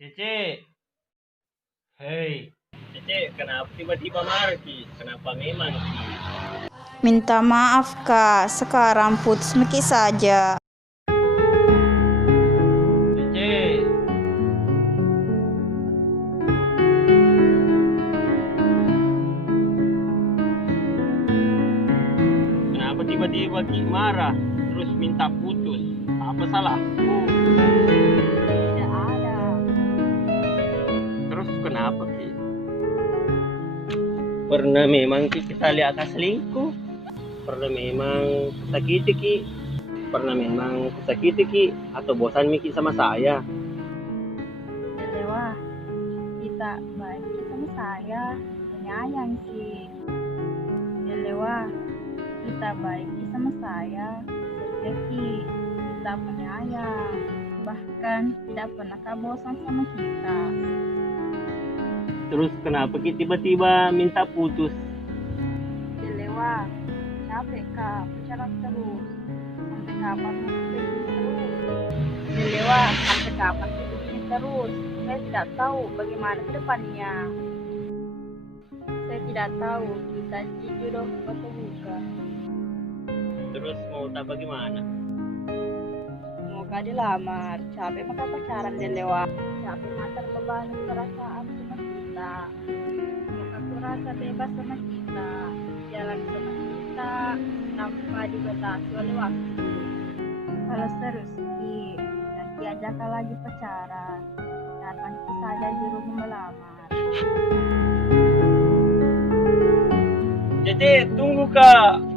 Cece, hei, Cece, kenapa tiba-tiba marah Ki? Kenapa memang Ki? Minta maaf kak, sekarang putus Miki saja. Cece, kenapa tiba-tiba Ki marah? Terus minta putus? Apa salahku? Tidak ada. Terus kenapa Ki? Pernah memang Ki kita lihat selingkuh? Pernah memang sakiti Ki? Pernah memang sakiti Ki? Atau bosan Miki sama saya? Dewa, kita baik sama saya, penyayang sih. Dewa, kita baik sama saya, sedeki, kita penyayang. Bahkan tidak pernah bosan sama kita. Terus kenapa Ki tiba-tiba minta putus? Dewa, capek kak, pacaran terus. Sampai kapan mau begini terus? Dewa, sampai kapan sih begini terus? Saya tidak tahu bagaimana ke depannya. Saya tidak tahu kita jodoh atau bukan. Terus mau tak bagaimana? Semoga dilamar, capek maka pacaran Dewa. Capek maka terbebani perasaan sama kita. Semoga aku rasa bebas sama kita. Jalan sama kita tanpa dibatasi oleh waktu. Kalau serius nanti ajak lagi pacaran. Datang saja di rumah melamar. Cece, tunggu Kak.